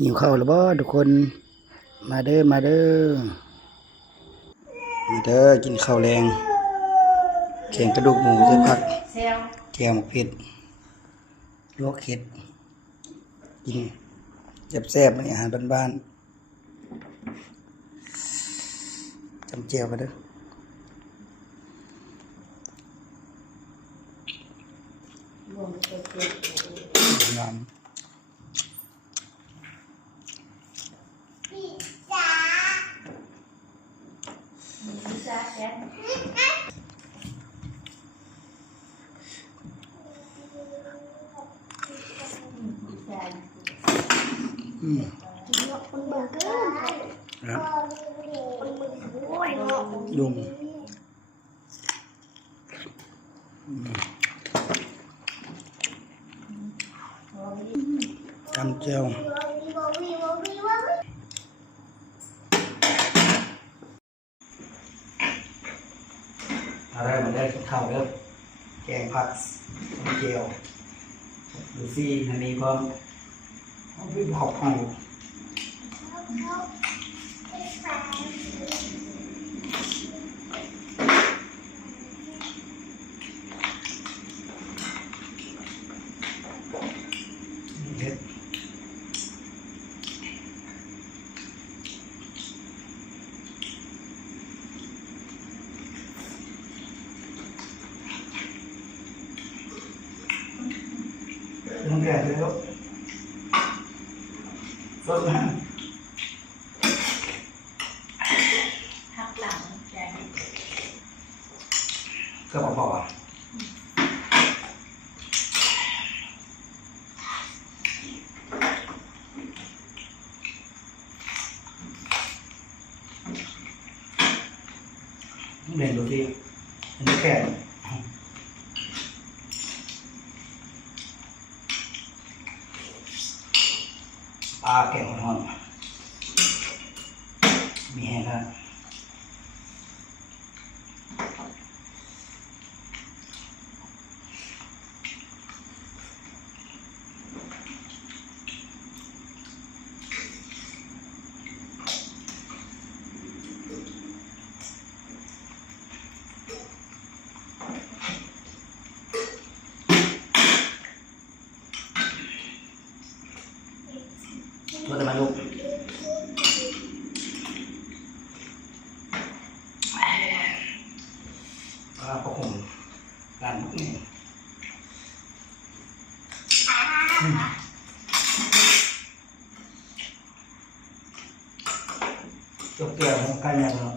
หิวข้าวหรือบ่ทุกคนมาเด้อมาเด้อมาเด้อกินข้าวแรงแกงกระดูกหมูใส่ผักแกงหมกเผ็ดลวกเห็ดกินแซ่บๆนี่อาหารบ้านๆจำเจียวกันเด้องามลุงจำเจียวอะไรมาได้กินข้าวเด้อแกงผักเจียวดูซี่อันนี้พร้อมขอบคุณน้องแก่เลยลูกสดนะหักหลังแกก็บอกว่าเด่นดูที่อันนี้แก่ปลาแกงหอนมีแห้งครับตัวแต่มาลูกพอผมการทุกนี่จบเกี่ยวกับการยังเนาะ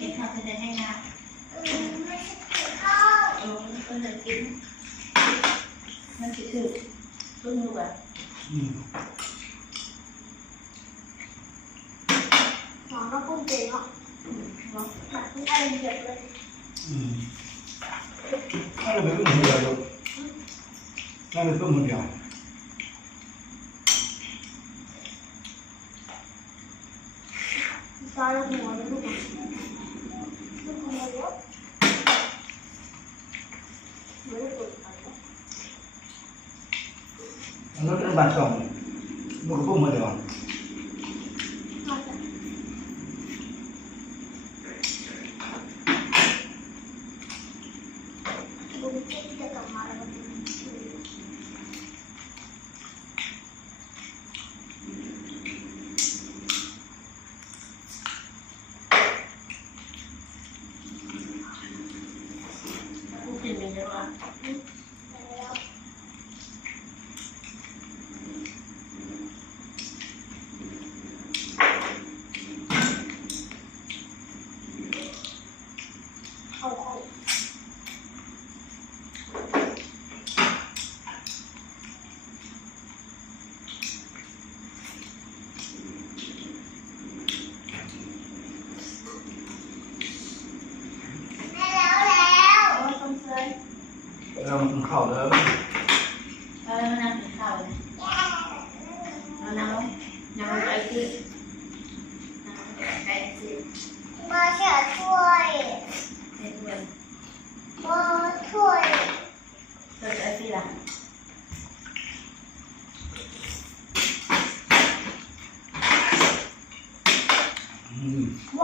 กินข้าวจะได้ให้นะก็เลยกินมันคิดถึงต้นลูกอ่ะหอมก็พุ่งเจ๋งอ่ะหอมอะไรเยอะเลยนั่นเป็นคนเดียวลูกนั่นเป็นคนเดียวตายแล้วหัวเลยลูกอ่ะลูกหัวเยอะnó trên bàn chồng một cái mà đượcเรามันเข่าเลย มานั่งกินข้าวเลยมานั่งลงนั่งลงไปสินั่งลงไปสิมาเสียถ้วยเสียถ้วย สิล่ะ อืม ว้